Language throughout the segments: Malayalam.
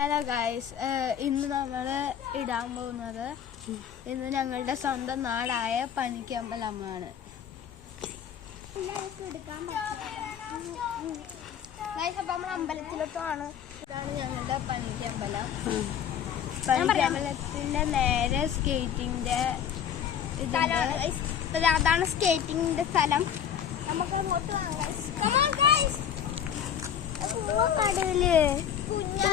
ഹലോ ഗായ്സ് ഇന്ന് നമ്മൾ ഇടാൻ പോകുന്നത് ഇന്ന് ഞങ്ങളുടെ സ്വന്തം നാടായ പനിക്കമ്പലമാണ്. നമ്മൾ അമ്പലത്തിലോട്ടാണ്. ഇതാണ് ഞങ്ങളുടെ പനിക്കമ്പലം. പനിക്കമ്പലത്തിന്റെ നേരെ സ്കേറ്റിംഗിന്റെ അതാണ് സ്കേറ്റിംഗിന്റെ സ്ഥലം. നമുക്ക് അങ്ങോട്ട് കടയിൽ. കുഞ്ഞാ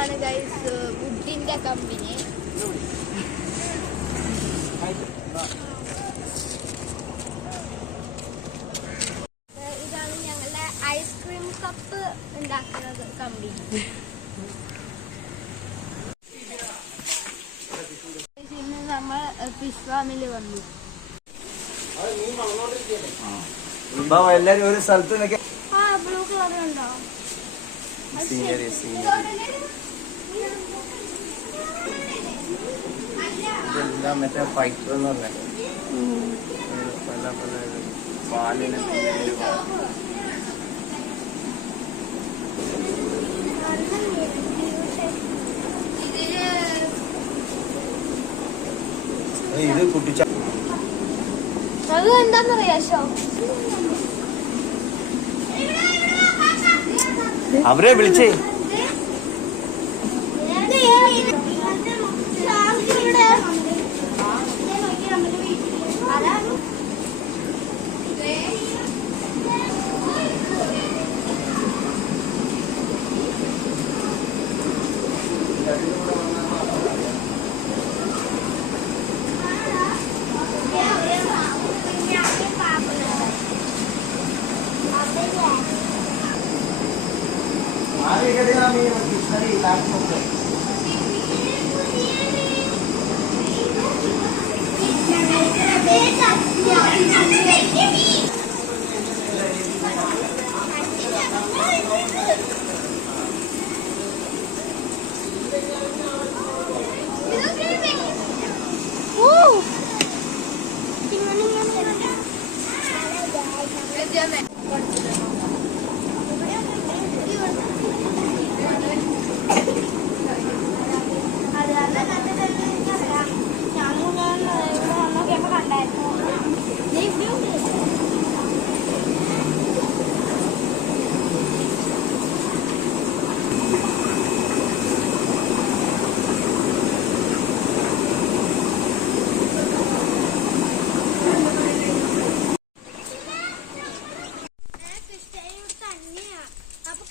ആണ് ഗൈസ് വുഡിന്റെ കമ്പനി ഇതാണ് ഞങ്ങളുടെ ഐസ്ക്രീം കപ്പ് ഉണ്ടാക്കുന്നത് കമ്പനി ഇന്ന് നമ്മൾ ഫിഷ് ഫാമിൽ വന്നു. അപ്പൊ എല്ലാരും ഒരു സ്ഥലത്ത് നിന്നൊക്കെ സീനറി സീനറി ഇതെല്ലാം മറ്റേ ഫൈറ്റർ എന്ന് പറഞ്ഞ പല പല പാലിന് ഇത് കുട്ടിച്ച അത് എന്താന്നറിയാശോ അവരെ വിളിച്ചേ. ಆಗಲೇ ನಮಗೆ ಸರಿ ಲಾಕ್ ಹೋಗ್ತದೆ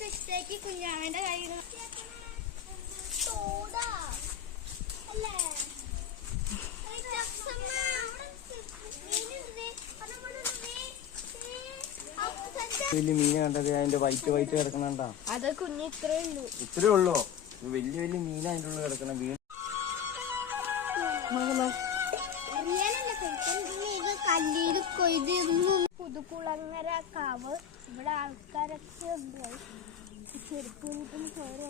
അപ്പൊ കൃഷ്ണയ്ക്ക് കുഞ്ഞാവന്റെ കയ്യിൽ തോടാ അല്ലേ? വലിയ മീൻ കണ്ടത് അതിന്റെ വൈറ്റ് വൈറ്റ് കിടക്കണണ്ടാ അത് കുഞ്ഞു ഇത്രേ ഉള്ളൂ. ഇത്രേ ഉള്ളോ? വലിയ വലിയ മീൻ അതിന്റെ ഉള്ളിൽ കിടക്കണം വീണ് കല്ലിൽ കൊയ്തിരുന്നു. പുതുക്കുളങ്ങര കാവ്. ഇവിടെ ആൾക്കാരൊക്കെ ഉണ്ട്. ചെരുപ്പ് ചോറ്